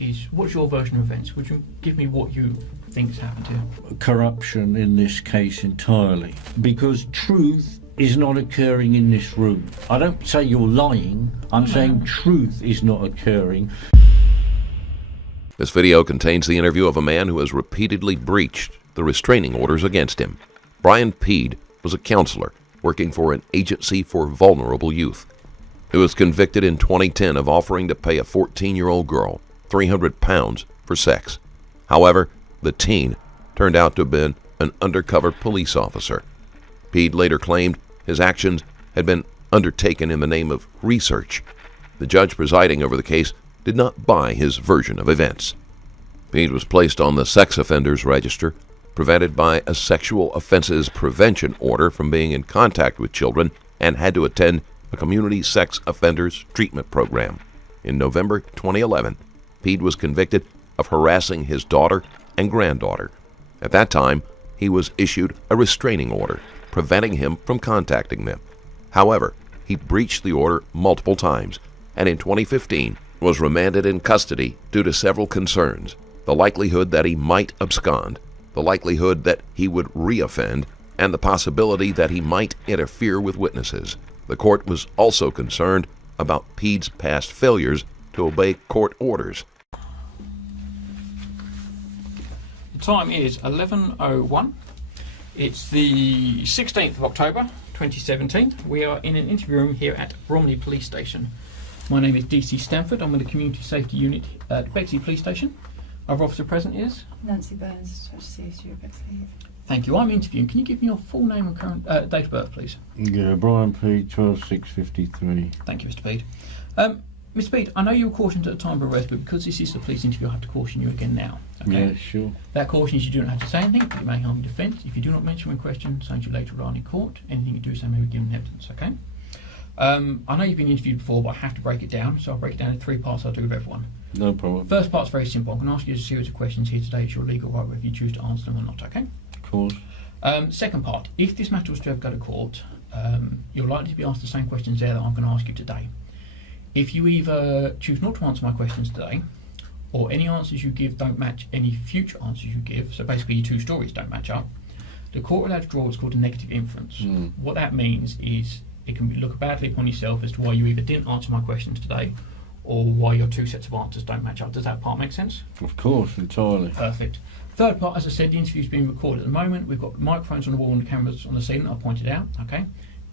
Is what's your version of events? Would you give me what you think's happened here? Corruption in this case entirely, because truth is not occurring in this room. I don't say you're lying, I'm saying truth is not occurring. This video contains the interview of a man who has repeatedly breached the restraining orders against him. Brian Pead was a counselor working for an agency for vulnerable youth. He was convicted in 2010 of offering to pay a 14-year-old girl £300 for sex. However, the teen turned out to have been an undercover police officer. Pead later claimed his actions had been undertaken in the name of research. The judge presiding over the case did not buy his version of events. Pead was placed on the sex offenders register, prevented by a sexual offenses prevention order from being in contact with children, and had to attend a community sex offenders treatment program. In November 2011, Pead was convicted of harassing his daughter and granddaughter. At that time, he was issued a restraining order, preventing him from contacting them. However, he breached the order multiple times, and in 2015 was remanded in custody due to several concerns: the likelihood that he might abscond, the likelihood that he would reoffend, and the possibility that he might interfere with witnesses. The court was also concerned about Pead's past failures to obey court orders. The time is 11:01. It's the 16th of October 2017. We are in an interview room here at Bromley Police Station. My name is DC Stanford. I'm with the Community Safety Unit at Bexley Police Station. Our officer present is Nancy Burns, CSU at Bexley. Thank you. I'm interviewing. Can you give me your full name and current date of birth, please? Yeah, Brian Pead, 12/6/53. Thank you, Mr. Pead. Mr. Pead, I know you were cautioned at the time of arrest, but because this is a police interview, I have to caution you again now. Okay? Yeah, sure. That caution is you do not have to say anything, but you may harm your defence. If you do not mention when questioned, say to you later on in court, anything you do say may be given evidence, okay? I know you've been interviewed before, but I have to break it down, so I'll break it down in three parts. I'll do with everyone. No problem. First part's very simple. I'm going to ask you a series of questions here today. It's your legal right whether you choose to answer them or not, okay? Of course. Second part, if this matter was to ever go to court, you're likely to be asked the same questions there that I'm going to ask you today. If you either choose not to answer my questions today, or any answers you give don't match any future answers you give, so basically your two stories don't match up, the court will allowed to draw what's called a negative inference. What that means is it can look badly upon yourself as to why you either didn't answer my questions today, or why your two sets of answers don't match up. Does that part make sense? Of course, entirely. Perfect. Third part, as I said, the interview's being recorded at the moment. We've got microphones on the wall and cameras on the ceiling, I've pointed out, okay?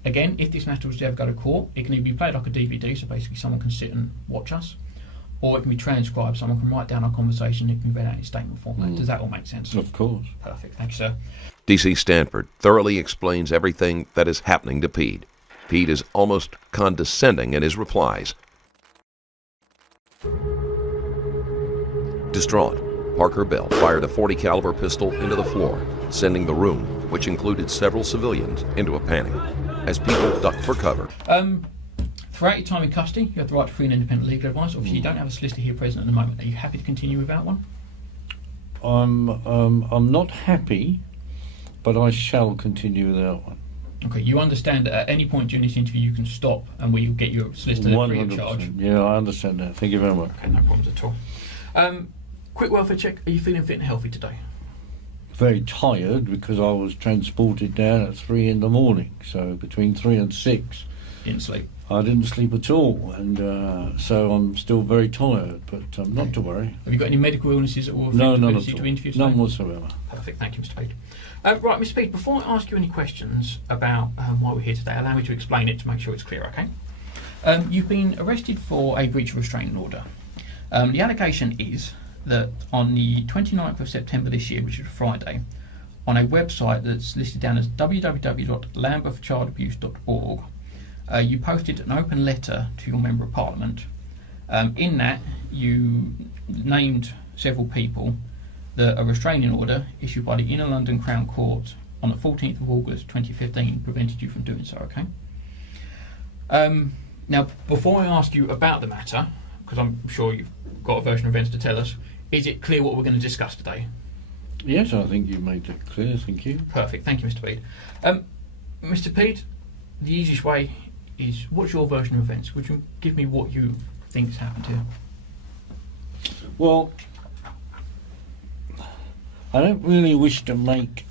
Again, if this matter was to ever go to court, it can either be played like a DVD, so basically someone can sit and watch us, or it can be transcribed, someone can write down our conversation, it can be read out in statement format. Does that all make sense? Of course. Perfect, thank you, sir. DC Stanford thoroughly explains everything that is happening to Pead. Pead is almost condescending in his replies. Distraught, Parker Bell fired a .40 caliber pistol into the floor, sending the room, which included several civilians, into a panic as people ducked for cover. Throughout your time in custody, you have the right to free and independent legal advice. Obviously, you don't have a solicitor here present at the moment. Are you happy to continue without one? I'm not happy, but I shall continue without one. Okay, you understand that at any point during this interview you can stop and we'll get your solicitor free of charge? Yeah, I understand that. Thank you very much. Okay, no problems at all. Quick welfare check. Are you feeling fit and healthy today? Very tired because I was transported down at 3 in the morning, so between 3 and 6. Didn't sleep? I didn't sleep at all, and so I'm still very tired, but not to worry. Have you got any medical illnesses that will affect No, your none ability at to all. interview today? None whatsoever. Perfect, thank you, Mr. Pead. Right, Mr. Pead, before I ask you any questions about why we're here today, allow me to explain it to make sure it's clear, okay? You've been arrested for a breach of restraining order. The allegation is that on the 29th of September this year, which is a Friday, on a website that's listed down as www.lambethchildabuse.org, you posted an open letter to your Member of Parliament. In that, you named several people that a restraining order issued by the Inner London Crown Court on the 14th of August 2015 prevented you from doing so, okay? Now, before I ask you about the matter, because I'm sure you've got a version of events to tell us, is it clear what we're going to discuss today? Yes, I think you made it clear, thank you. Perfect, thank you, Mr. Pead. Mr. Pead, the easiest way is, what's your version of events? Would you give me what you think's happened here? Well, I don't really wish to make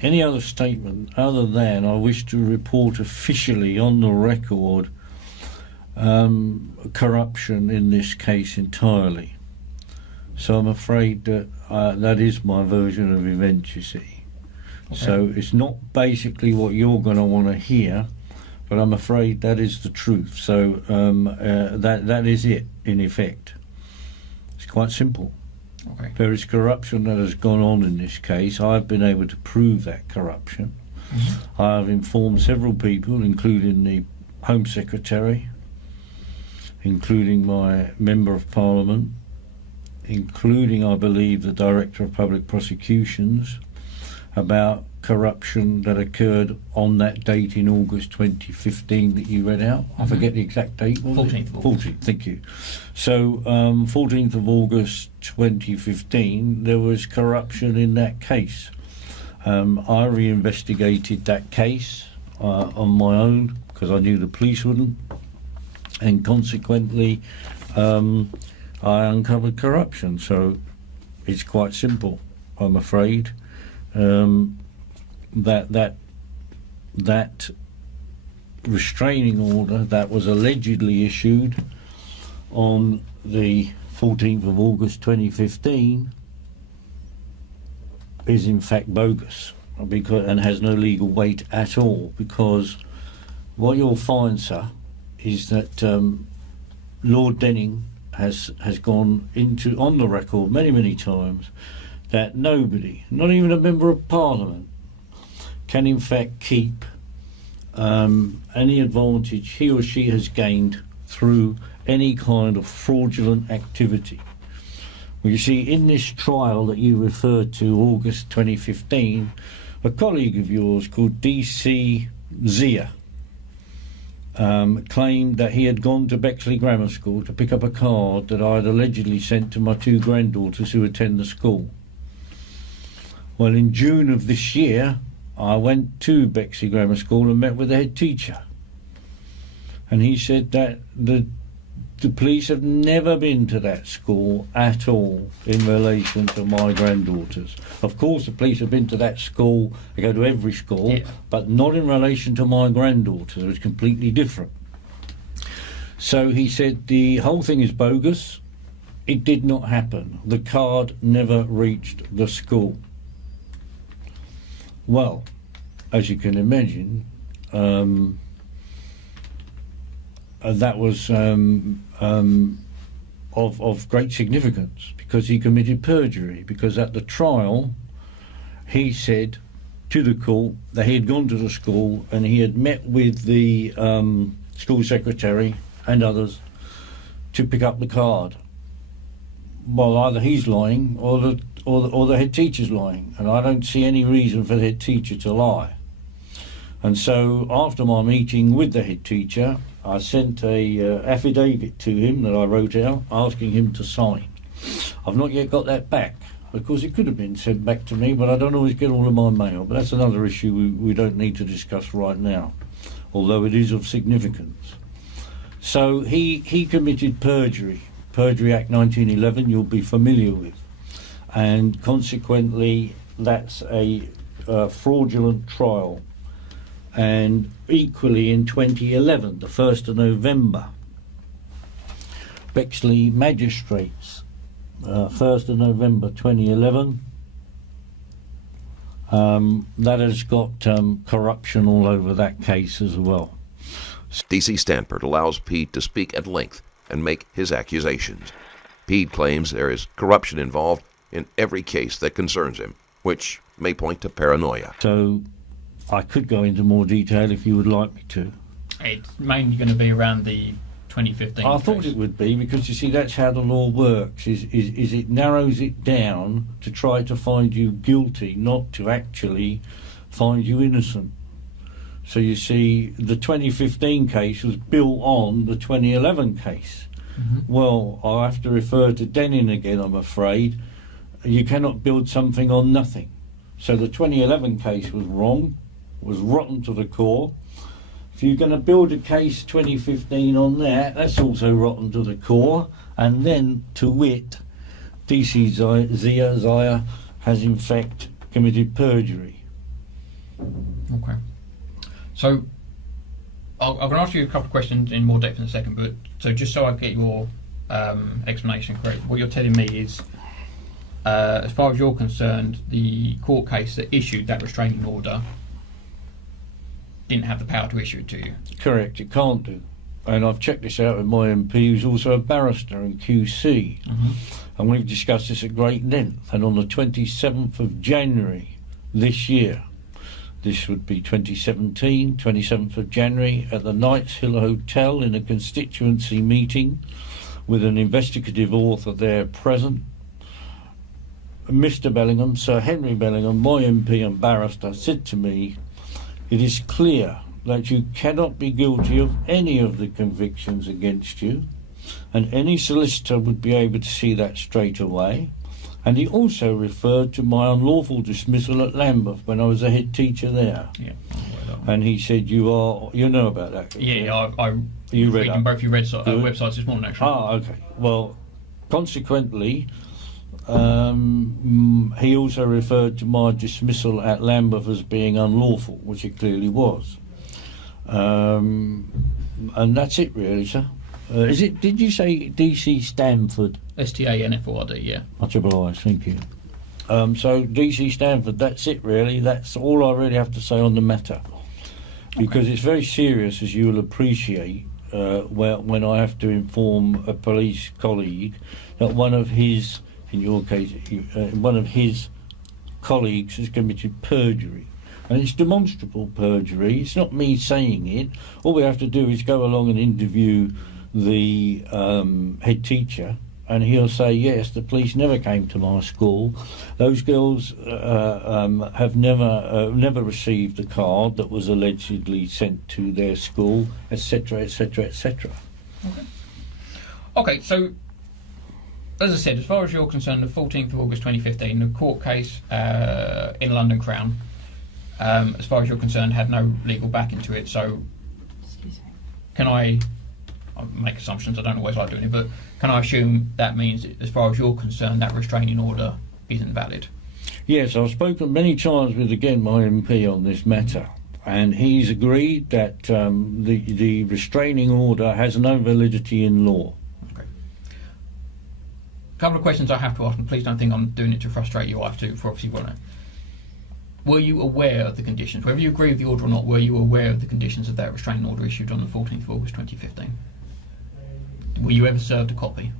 any other statement other than I wish to report officially on the record corruption in this case entirely. So I'm afraid that that is my version of events, you see. Okay. So it's not basically what you're going to want to hear, but I'm afraid that is the truth. So that is it, in effect. It's quite simple. Okay. There is corruption that has gone on in this case. I've been able to prove that corruption. Mm-hmm. I have informed several people, including the Home Secretary, including my Member of Parliament, including, I believe, the Director of Public Prosecutions, about corruption that occurred on that date in August 2015 that you read out. I forget the exact date. 14th of August. 14th, thank you. So 14th of August 2015, there was corruption in that case. I reinvestigated that case on my own because I knew the police wouldn't, and consequently I uncovered corruption. So it's quite simple, I'm afraid. That restraining order that was allegedly issued on the 14th of August 2015 is in fact bogus and has no legal weight at all, because what you'll find, sir, is that Lord Denning has gone into on the record many times that nobody, not even a Member of Parliament, can in fact keep any advantage he or she has gained through any kind of fraudulent activity. Well, you see, in this trial that you referred to, August 2015, a colleague of yours called D.C. Zia claimed that he had gone to Bexley Grammar School to pick up a card that I had allegedly sent to my two granddaughters who attend the school. Well, in June of this year, I went to Bexley Grammar School and met with the head teacher. And he said that the police have never been to that school at all in relation to my granddaughters. Of course, the police have been to that school, they go to every school, but not in relation to my granddaughters. It was completely different. So he said the whole thing is bogus. It did not happen. The card never reached the school. Well, as you can imagine, that was of great significance, because he committed perjury, because at the trial he said to the court that he had gone to the school and he had met with the school secretary and others to pick up the card. Well, either he's lying or the head teacher's lying, and I don't see any reason for the head teacher to lie. And so after my meeting with the head teacher, I sent a affidavit to him that I wrote out asking him to sign. I've not yet got that back. Of course, it could have been sent back to me, but I don't always get all of my mail. But that's another issue we don't need to discuss right now, although it is of significance. So he committed perjury. Perjury Act 1911 you'll be familiar with. And consequently, that's a fraudulent trial. And equally in 2011, the 1st of November, Bexley Magistrates, 1st of November 2011, that has got corruption all over that case as well. D.C. Stanford allows Pead to speak at length and make his accusations. Pead claims there is corruption involved in every case that concerns him, which may point to paranoia. So I could go into more detail if you would like me to. It's mainly going to be around the 2015 I thought it would be, because you see that's how the law works, is it narrows it down to try to find you guilty, not to actually find you innocent. So you see, the 2015 case was built on the 2011 case. Mm-hmm. Well, I'll have to refer to Denning again, I'm afraid. You cannot build something on nothing. So the 2011 case was wrong, was rotten to the core. If you're going to build a case 2015 on that, that's also rotten to the core. And then, to wit, DC Zia has in fact committed perjury. Okay. So I'm going to ask you a couple of questions in more depth in a second, but so just so I get your explanation correct, what you're telling me is, as far as you're concerned, the court case that issued that restraining order didn't have the power to issue it to you. Correct, it can't do. And I've checked this out with my MP, who's also a barrister in QC. And we've discussed this at great length. And on the 27th of January this year, this would be 2017, 27th of January, at the Knights Hill Hotel in a constituency meeting with an investigative author there present, Mr. Bellingham, Sir Henry Bellingham, my MP and barrister, said to me, "It is clear that you cannot be guilty of any of the convictions against you, and any solicitor would be able to see that straight away." And he also referred to my unlawful dismissal at Lambeth when I was a head teacher there. Yeah. And he said, you know about that? Yeah, I you read reading both your websites this morning, actually. Ah, okay. Well, consequently, he also referred to my dismissal at Lambeth as being unlawful, which it clearly was. And that's it, really, sir. Did you say DC Stanford? STANFORD, yeah. Much obliged, thank you. So DC Stanford, that's it, really. That's all I really have to say on the matter. Because it's very serious, as you will appreciate, when I have to inform a police colleague that one of his, in your case, one of his colleagues has committed perjury. And it's demonstrable perjury. It's not me saying it. All we have to do is go along and interview the head teacher, and he'll say, yes, the police never came to my school. Those girls have never received the card that was allegedly sent to their school, etc., etc., etc. Okay, so as I said, as far as you're concerned, the 14th of August 2015, the court case in London Crown, as far as you're concerned, had no legal backing to it. So can I make assumptions, I don't always like doing it, but can I assume that means, as far as you're concerned, that restraining order isn't valid? Yes, I've spoken many times with, again, my MP on this matter, and he's agreed that the restraining order has no validity in law. Okay. A couple of questions I have to ask, and please don't think I'm doing it to frustrate you. I have to, for obviously want to. Were you aware of the conditions, whether you agree with the order or not, were you aware of the conditions of that restraining order issued on the 14th of August 2015? Were you ever served a copy?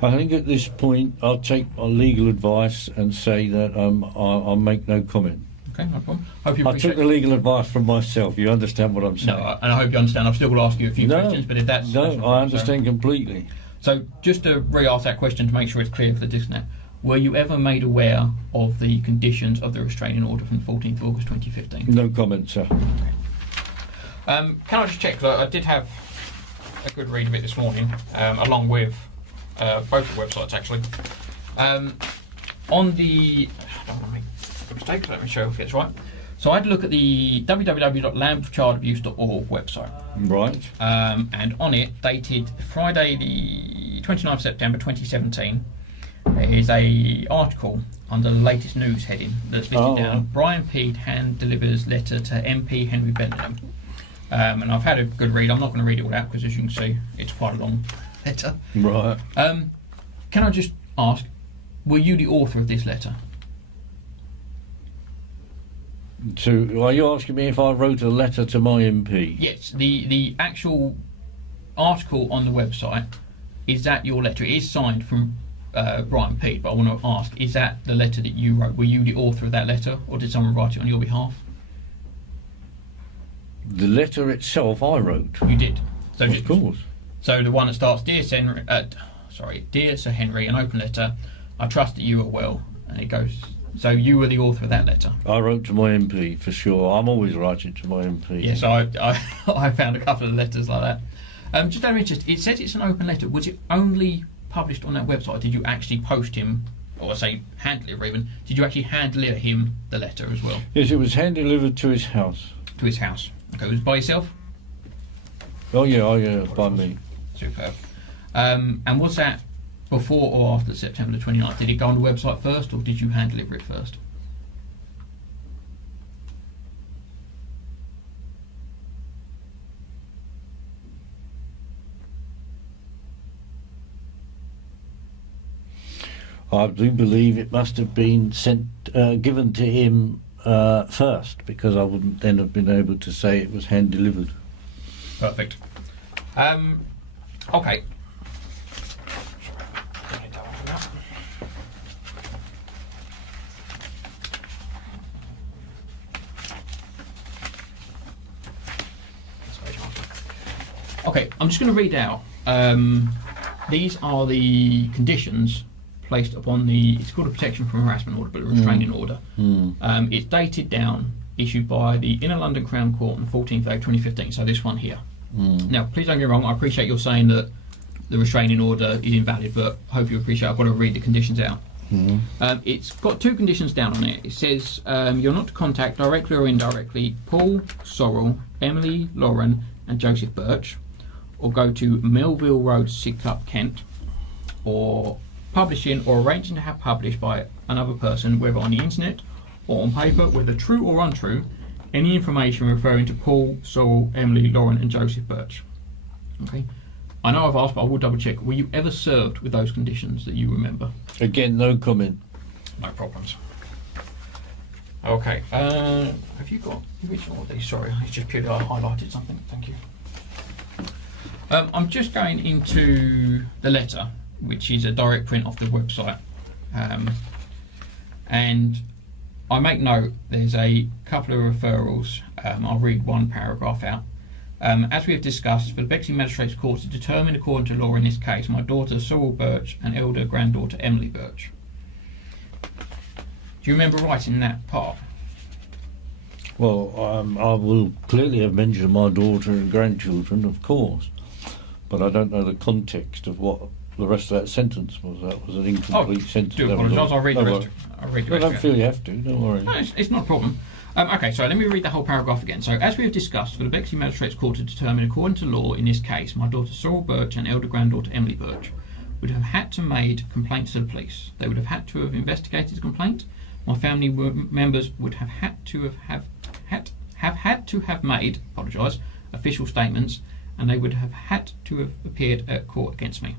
I think at this point I'll take my legal advice and say that I'll make no comment. Okay, no problem. Hope you I took the legal advice from myself. You understand what I'm saying? No, and I hope you understand. I've still got to ask you a few questions, but if that's... No, I understand completely. So just to re-ask that question to make sure it's clear for the listener, were you ever made aware of the conditions of the restraining order from 14th of August 2015? No comment, sir. Okay. Can I just check, because I did have a good read of it this morning, along with both the websites actually. On the, I don't want to make a mistake, let me show if it's right. So I had a look at the www.lambchildabuse.org website. Right. And on it, dated Friday the 29th of September 2017, there is a article under the latest news heading that's listed down, Brian Pead hand delivers letter to MP Henry Bellingham. And I've had a good read. I'm not going to read it all out because, as you can see, it's quite a long letter. Right. Can I just ask, were you the author of this letter? So, are you asking me if I wrote a letter to my MP? Yes. The actual article on the website, is that your letter? It is signed from Brian Pead, but I want to ask, is that the letter that you wrote? Were you the author of that letter, or did someone write it on your behalf? The letter itself I wrote. You did. So of course. So the one that starts, Dear Sir Henry, an open letter. I trust that you are well, and it goes. So you were the author of that letter. I wrote to my MP for sure. I'm always writing to my MP. Yes, I found a couple of letters like that. Just out of interest, it says it's an open letter. Was it only published on that website? Did you actually post him, or say hand deliver even? Did you actually hand deliver him the letter as well? Yes, it was hand delivered to his house. To his house. Okay, it was by yourself? Oh yeah, by me. Superb. And was that before or after September the 29th? Did it go on the website first, or did you hand deliver it first? I do believe it must have been given to him first, because I wouldn't then have been able to say it was hand delivered. Perfect. Okay. Okay, I'm just going to read out. These are the conditions placed upon it's called a protection from harassment order, but a restraining order. It's dated down, issued by the Inner London Crown Court on the 14th of April 2015, so this one here. Now, please don't get me wrong, I appreciate you're saying that the restraining order is invalid, but I hope you appreciate I've got to read the conditions out. It's got two conditions down on it. It says you're not to contact directly or indirectly Paul, Sorrell, Emily, Lauren and Joseph Birch, or go to Melville Road, Sidcup, Kent, or publishing or arranging to have published by another person, whether on the internet or on paper, whether true or untrue, any information referring to Paul, Sorrell, Emily, Lauren and Joseph Birch. Okay. I know I've asked, but I will double check. Were you ever served with those conditions that you remember? Again, no comment. No problems. Okay. Have you got the original of these? Sorry, it's just purely I highlighted something. Thank you. I'm just going into the letter, which is a direct print off the website, and I make note there's a couple of referrals. I'll read one paragraph out. As we have discussed, for the Bexley Magistrates Court to determine according to law in this case, my daughter Sorrell Birch and elder granddaughter Emily Birch. Do you remember writing that part? Well, I will clearly have mentioned my daughter and grandchildren, of course, but I don't know the context of what the rest of that sentence was. That was an incomplete sentence. Do apologise. I'll read the rest. I'll read the rest. I don't feel you have to. Don't worry. No, it's not a problem. Okay, so let me read the whole paragraph again. So, as we have discussed, for the Bexley Magistrates Court to determine according to law in this case, my daughter Sorrell Birch and elder granddaughter Emily Birch would have had to make complaints to the police. They would have had to have investigated the complaint. My family members would have had to have made official statements, and they would have had to have appeared at court against me.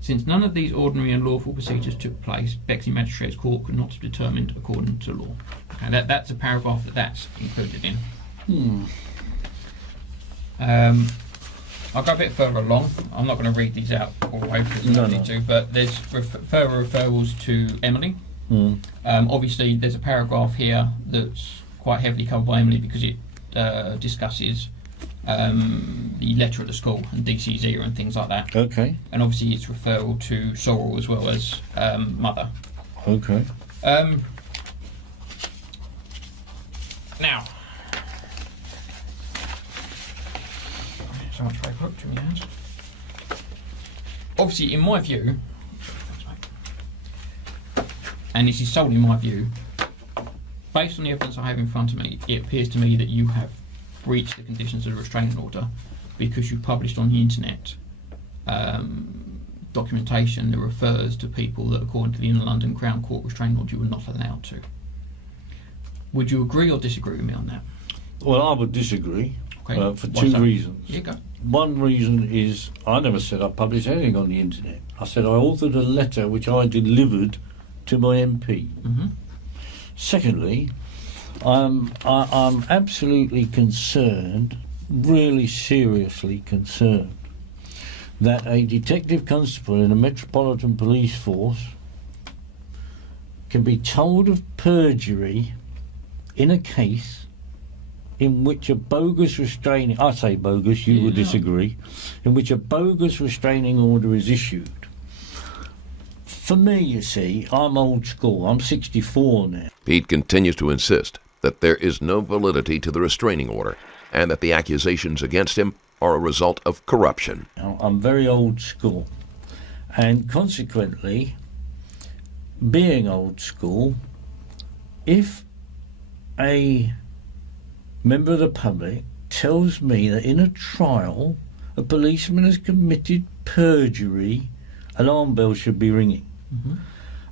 Since none of these ordinary and lawful procedures took place, Bexley Magistrates Court could not have determined according to law. Okay, that's a paragraph that's included in. I'll go a bit further along. I'm not going to read these out all the way because I don't need to, but there's further referrals to Emily. Obviously, there's a paragraph here that's quite heavily covered by Emily because it discusses the letter at the school and DC's ear and things like that. Okay. And obviously it's referral to Sorrell as well as mother. Okay. Now, so much paper up to my hands. Obviously, in my view, and this is solely my view, based on the evidence I have in front of me, it appears to me that you have breached the conditions of the restraining order because you published on the internet documentation that refers to people that, according to the Inner London Crown Court restraining order, you were not allowed to. Would you agree or disagree with me on that? Well, I would disagree. Okay. For two reasons. Yeah, go. One reason is I never said I published anything on the internet. I said I authored a letter which I delivered to my MP. Secondly, I'm absolutely concerned, really seriously concerned, that a detective constable in a metropolitan police force can be told of perjury in a case in which a bogus restraining... I say bogus, you will disagree. In which a bogus restraining order is issued. For me, you see, I'm old school. I'm 64 now. Pead continues to insist that there is no validity to the restraining order and that the accusations against him are a result of corruption. I'm very old school. And consequently, being old school, if a member of the public tells me that in a trial a policeman has committed perjury, alarm bells should be ringing. Mm-hmm.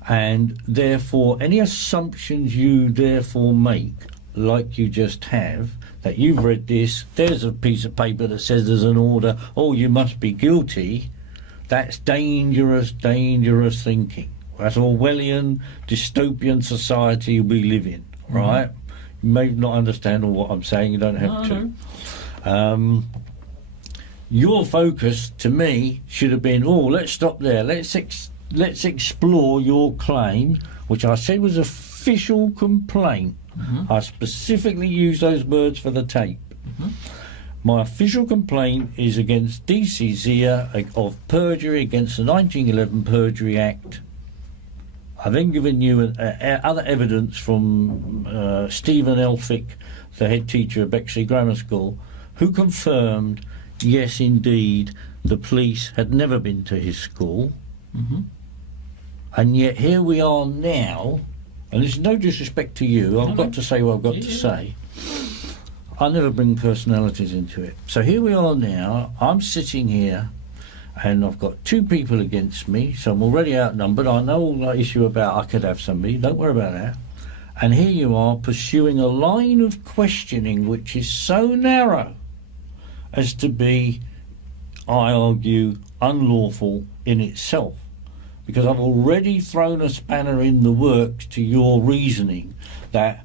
And therefore, any assumptions you therefore make, like you just have, that you've read this, there's a piece of paper that says there's an order, oh, you must be guilty, that's dangerous thinking. That's Orwellian, dystopian society we live in, right? You may not understand all what I'm saying, you don't have to. Your focus, to me, should have been, oh, let's stop there, let's explore your claim, which I said was official complaint. I specifically used those words for the tape. My official complaint is against DCZIA of perjury against the 1911 Perjury Act. I've then given you other evidence from Stephen Elphick, the head teacher of Bexley Grammar School, who confirmed, yes, indeed, the police had never been to his school. And yet here we are now, and there's no disrespect to you, I've got to say what I've got to say. I never bring personalities into it. So here we are now, I'm sitting here, and I've got two people against me, so I'm already outnumbered. I know all that issue about I could have somebody, don't worry about that. And here you are pursuing a line of questioning which is so narrow as to be, I argue, unlawful in itself. Because I've already thrown a spanner in the works to your reasoning that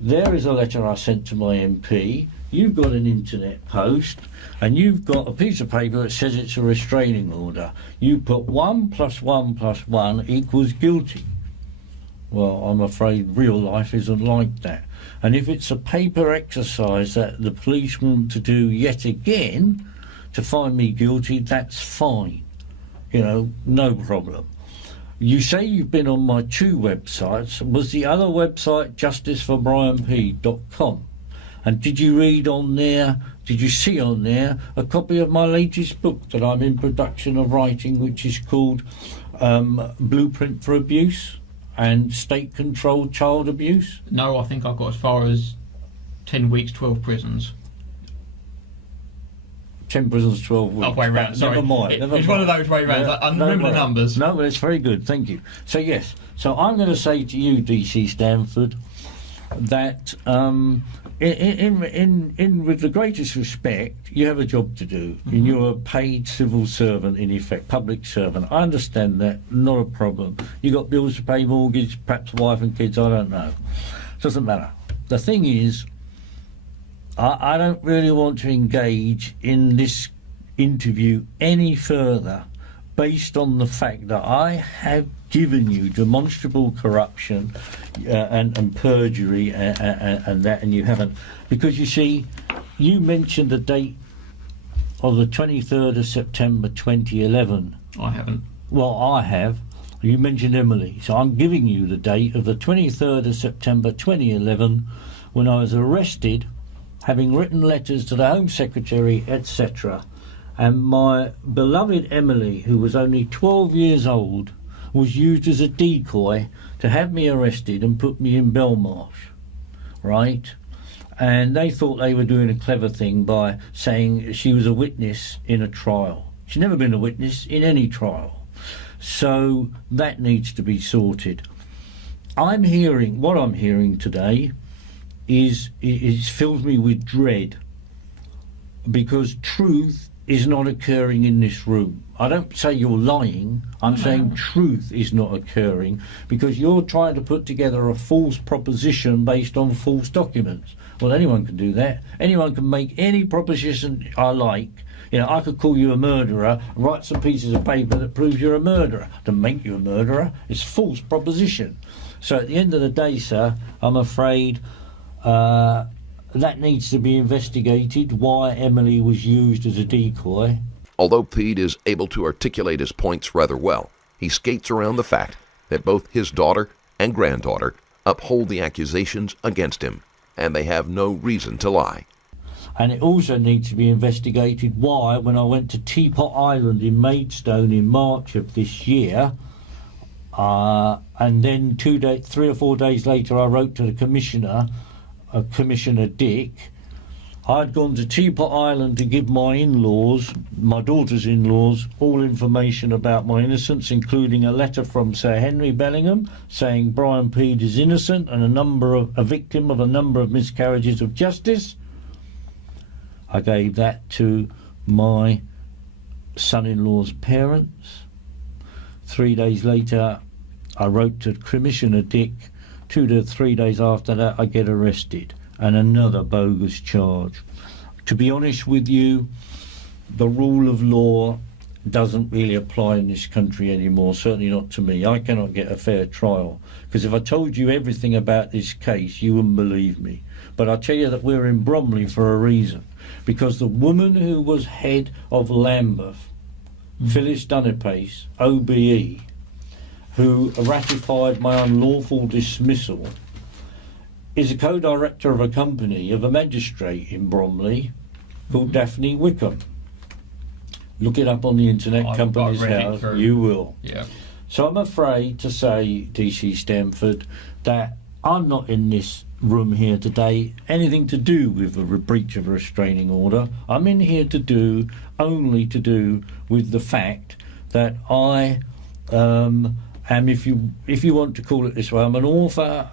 there is a letter I sent to my MP, you've got an internet post, and you've got a piece of paper that says it's a restraining order. You put 1 + 1 + 1 equals guilty. Well, I'm afraid real life isn't like that. And if it's a paper exercise that the police want to do yet again to find me guilty, that's fine. You know, no problem. You say you've been on my two websites. Was the other website justiceforbrianpead.com? And did you read on there, did you see on there a copy of my latest book that I'm in production of writing, which is called Blueprint for Abuse and State-Controlled Child Abuse? No, I think I got as far as 10 weeks, 12 prisons. 10 prisons, 12 weeks. Oh, way round, sorry. Never mind. It's one of those way rounds. I remember the numbers. No, but it's very good, thank you. So, yes, so I'm going to say to you, DC Stanford, that with the greatest respect, you have a job to do, and you're a paid civil servant, in effect, public servant. I understand that, not a problem. You got bills to pay, mortgage, perhaps wife and kids, I don't know. Doesn't matter. The thing is, I don't really want to engage in this interview any further based on the fact that I have given you demonstrable corruption and perjury and that, and you haven't. Because you see, you mentioned the date of the 23rd of September 2011. I haven't. Well, I have. You mentioned Emily. So I'm giving you the date of the 23rd of September 2011 when I was arrested, having written letters to the Home Secretary, etc. And my beloved Emily, who was only 12 years old, was used as a decoy to have me arrested and put me in Belmarsh, right? And they thought they were doing a clever thing by saying she was a witness in a trial. She's never been a witness in any trial. So that needs to be sorted. What I'm hearing today is fills me with dread, because truth is not occurring in this room. I don't say you're lying, I'm saying truth is not occurring, because you're trying to put together a false proposition based on false documents. Well, anyone can do that. Anyone can make any proposition I like. You know, I could call you a murderer, write some pieces of paper that proves you're a murderer. To make you a murderer, it's a false proposition. So at the end of the day, sir, I'm afraid that needs to be investigated, why Emily was used as a decoy. Although Pead is able to articulate his points rather well, he skates around the fact that both his daughter and granddaughter uphold the accusations against him, and they have no reason to lie. And it also needs to be investigated why, when I went to Teapot Island in Maidstone in March of this year, and then 3 or 4 days later I wrote to the Commissioner, Commissioner Dick, I'd gone to Teapot Island to give my in-laws, my daughter's in-laws, all information about my innocence, including a letter from Sir Henry Bellingham saying Brian Pead is innocent and a victim of a number of miscarriages of justice. I gave that to my son-in-law's parents. 3 days later, I wrote to Commissioner Dick. 2 to 3 days after that, I get arrested. And another bogus charge. To be honest with you, the rule of law doesn't really apply in this country anymore, certainly not to me. I cannot get a fair trial, because if I told you everything about this case, you wouldn't believe me. But I tell you that we're in Bromley for a reason, because the woman who was head of Lambeth, Phyllis Dunipace, OBE, who ratified my unlawful dismissal, is a co-director of a company of a magistrate in Bromley called Daphne Wickham. Look it up on the internet, Company's House, you will. Yeah. So I'm afraid to say, DC Stamford, that I'm not in this room here today anything to do with a breach of a restraining order. I'm in here only to do with the fact that I and if you want to call it this way, I'm an author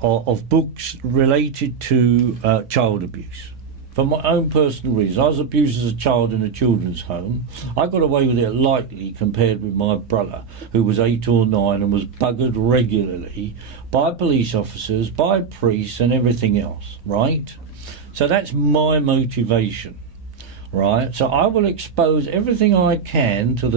of books related to child abuse. For my own personal reasons, I was abused as a child in a children's home. I got away with it lightly compared with my brother, who was 8 or 9 and was buggered regularly by police officers, by priests and everything else, right? So that's my motivation. Right, so I will expose everything I can to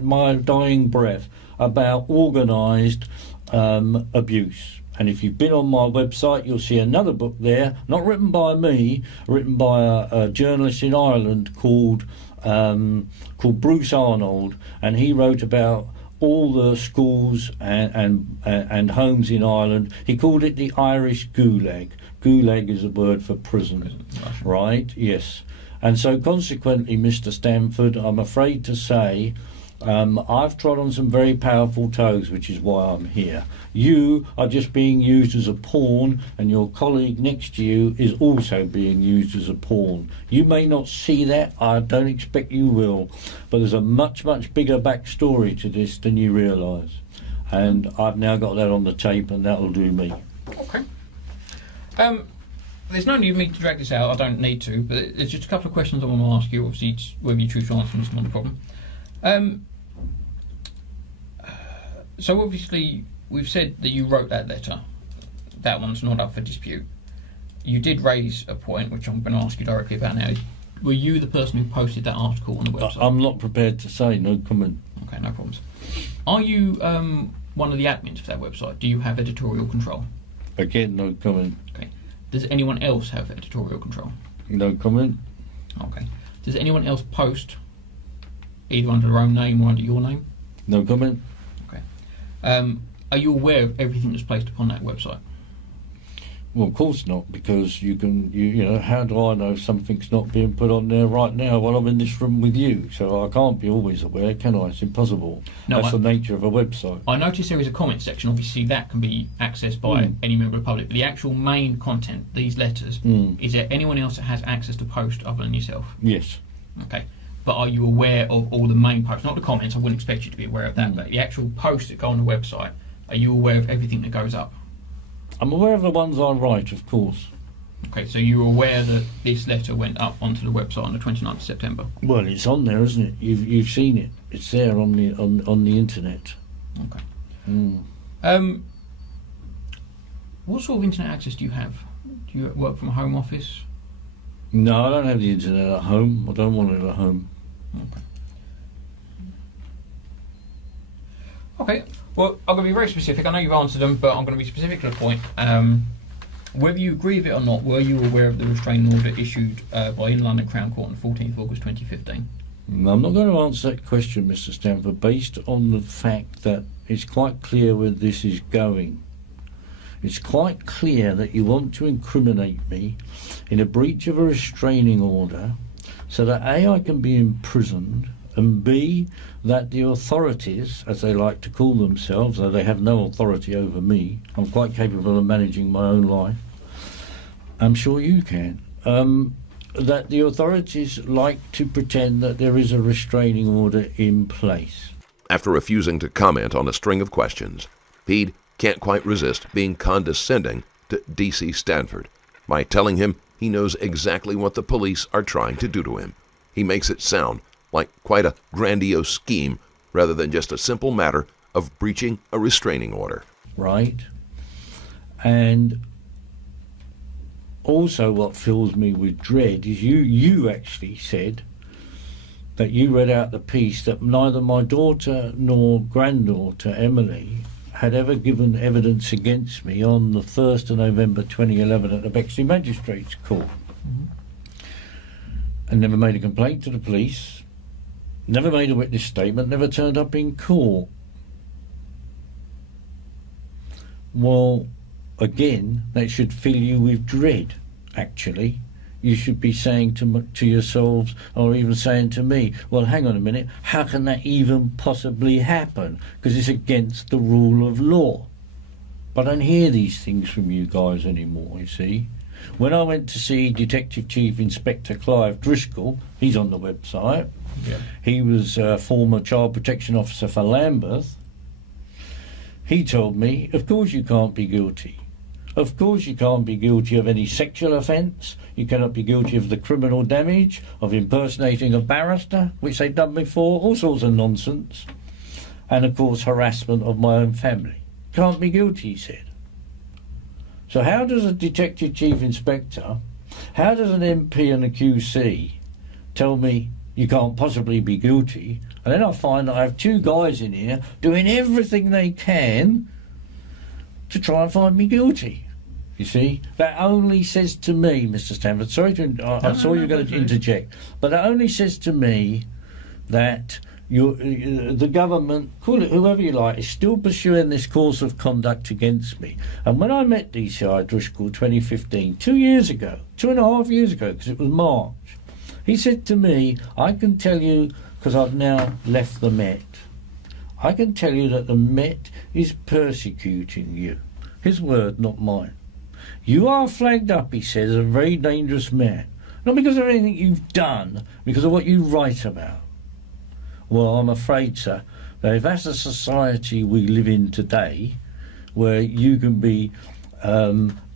my dying breath about organised abuse. And if you've been on my website, you'll see another book there, not written by me, written by a journalist in Ireland called Bruce Arnold, and he wrote about all the schools and homes in Ireland. He called it the Irish Gulag. Gulag is a word for prison. Right? Yes. And so consequently, Mr. Stamford, I'm afraid to say, I've trod on some very powerful toes, which is why I'm here. You are just being used as a pawn, and your colleague next to you is also being used as a pawn. You may not see that, I don't expect you will, but there's a much, much bigger backstory to this than you realise. And I've now got that on the tape, and that'll do me. Okay. There's no need for me to drag this out, I don't need to, but there's just a couple of questions I want to ask you. Obviously, whether you choose to answer them is not a problem. So obviously, we've said that you wrote that letter. That one's not up for dispute. You did raise a point, which I'm going to ask you directly about now. Were you the person who posted that article on the website? I'm not prepared to say, no comment. Okay, no problems. Are you one of the admins for that website? Do you have editorial control? Again, no comment. Okay. Does anyone else have editorial control? No comment. Okay. Does anyone else post either under their own name or under your name? No comment. Okay. Are you aware of everything that's placed upon that website? Well, of course not, because you know, how do I know something's not being put on there right now while I'm in this room with you? So I can't be always aware, can I? It's impossible. No, that's the nature of a website. I notice there is a comment section. Obviously, that can be accessed by any member of the public. But the actual main content, these letters, is there anyone else that has access to post other than yourself? Yes. Okay. But are you aware of all the main posts? Not the comments, I wouldn't expect you to be aware of that, but the actual posts that go on the website, are you aware of everything that goes up? I'm aware of the ones I write, of course. Okay, so you're aware that this letter went up onto the website on the 29th of September? Well, it's on there, isn't it? You've seen it. It's there on the internet. Okay. What sort of internet access do you have? Do you work from a home office? No, I don't have the internet at home. I don't want it at home. Okay. Well, I'm going to be very specific. I know you've answered them, but I'm going to be specific to the point. Whether you agree with it or not, were you aware of the restraining order issued by in London Crown Court on 14th August 2015? No, I'm not going to answer that question, Mr. Stamford, based on the fact that it's quite clear where this is going. It's quite clear that you want to incriminate me in a breach of a restraining order so that A, I can be imprisoned, and B, that the authorities, as they like to call themselves, though they have no authority over me, I'm quite capable of managing my own life, I'm sure you can. That the authorities like to pretend that there is a restraining order in place. After refusing to comment on a string of questions, Pead can't quite resist being condescending to D.C. Stanford by telling him he knows exactly what the police are trying to do to him. He makes it sound like quite a grandiose scheme rather than just a simple matter of breaching a restraining order. Right? And also what fills me with dread is you actually said that you read out the piece that neither my daughter nor granddaughter Emily had ever given evidence against me on the 1st of November 2011 at the Bexley Magistrates Court. And never made a complaint to the police, never made a witness statement, never turned up in court. Well, again, that should fill you with dread, actually. You should be saying to yourselves, or even saying to me, well, hang on a minute, how can that even possibly happen? Because it's against the rule of law. But I don't hear these things from you guys anymore, you see. When I went to see Detective Chief Inspector Clive Driscoll, he's on the website, he was a former Child Protection Officer for Lambeth, he told me, of course you can't be guilty. Of course you can't be guilty of any sexual offence. You cannot be guilty of the criminal damage, of impersonating a barrister, which they've done before, all sorts of nonsense. And of course harassment of my own family. Can't be guilty, he said. So how does a Detective Chief Inspector, how does an MP and a QC tell me you can't possibly be guilty, and then I find that I have two guys in here doing everything they can to try and find me guilty? You see, that only says to me, Mr. Stanford, sorry to, I saw you were going to interject, but that only says to me that the government, call it whoever you like, is still pursuing this course of conduct against me. And when I met DCI Driscoll 2015, 2 years ago, 2.5 years ago, because it was March, he said to me, I can tell you, because I've now left the Met, I can tell you that the Met is persecuting you. His word, not mine. You are flagged up, he says, as a very dangerous man. Not because of anything you've done, because of what you write about. Well, I'm afraid, sir, that if that's the society we live in today, where you can be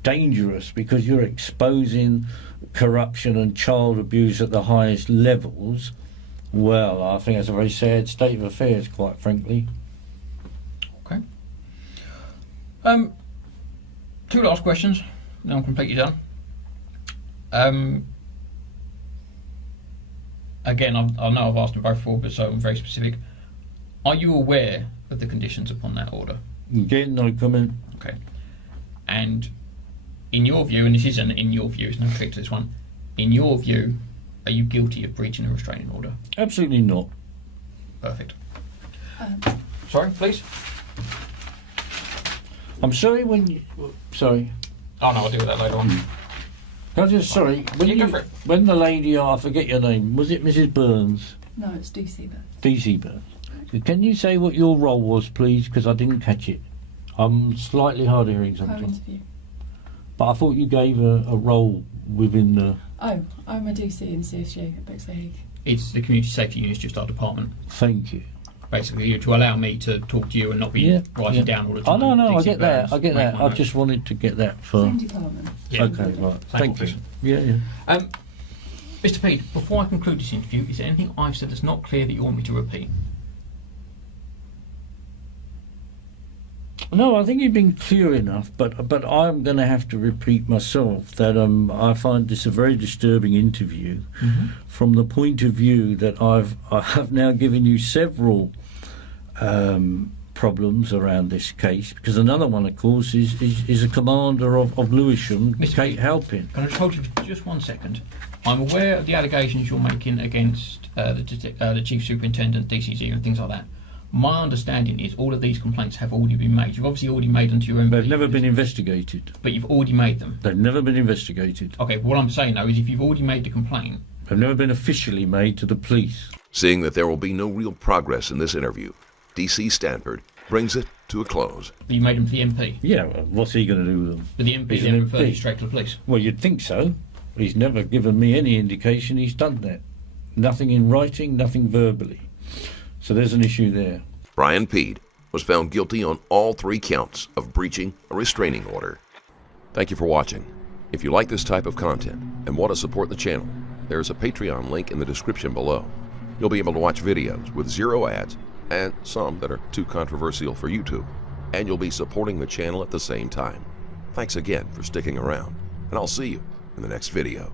dangerous because you're exposing corruption and child abuse at the highest levels, well, I think that's a very sad state of affairs, quite frankly. Okay. Two last questions, then I'm completely done. Again, I know I've asked them both before, but so I'm very specific. Are you aware of the conditions upon that order? Again, no comment. Okay. And in your view, and this isn't in your view, it's no trick to this one, in your view, are you guilty of breaching a restraining order? Absolutely not. Perfect. Sorry, please? I'm sorry when you... Sorry. Oh no, I'll deal with that later on. Can I just, sorry, when the lady, I forget your name, was it Mrs. Burns? No, it's DC Burns. DC Burns. Can you say what your role was, please? Because I didn't catch it. I'm slightly hard of hearing sometimes. Co-interview. But I thought you gave a role within the... Oh, I'm a DC in CSU at Bexley Heath. It's the Community Safety Unit, just our department. Thank you. Basically, to allow me to talk to you and not be writing down all the time. Oh, no, I get Burns, that. I get that. I just wanted to get that for... Same department. Yeah. Okay, right. Thank you. Office. Yeah. Mr. Pead, before I conclude this interview, is there anything I've said that's not clear that you want me to repeat? No, I think you've been clear enough, but I'm going to have to repeat myself that I find this a very disturbing interview from the point of view that I have now given you several problems around this case, because another one, of course, is a commander of Lewisham, Kate Halpin. Can I just hold you for just 1 second? I'm aware of the allegations you're making against the Chief Superintendent, DCG and things like that. My understanding is all of these complaints have already been made. You've obviously already made them to your own... They've never been investigated. But you've already made them? They've never been investigated. Okay, what I'm saying, though, is if you've already made the complaint... They've never been officially made to the police. Seeing that there will be no real progress in this interview, DC Stanford brings it to a close. You made him to the MP. Yeah, well, what's he going to do with them? But the MP He's then an referred you MP. straight to the police. Well, you'd think so. He's never given me any indication he's done that. Nothing in writing, nothing verbally. So there's an issue there. Brian Pead was found guilty on all 3 counts of breaching a restraining order. Thank you for watching. If you like this type of content and want to support the channel, there is a Patreon link in the description below. You'll be able to watch videos with 0 ads and some that are too controversial for YouTube, and you'll be supporting the channel at the same time. Thanks again for sticking around, and I'll see you in the next video.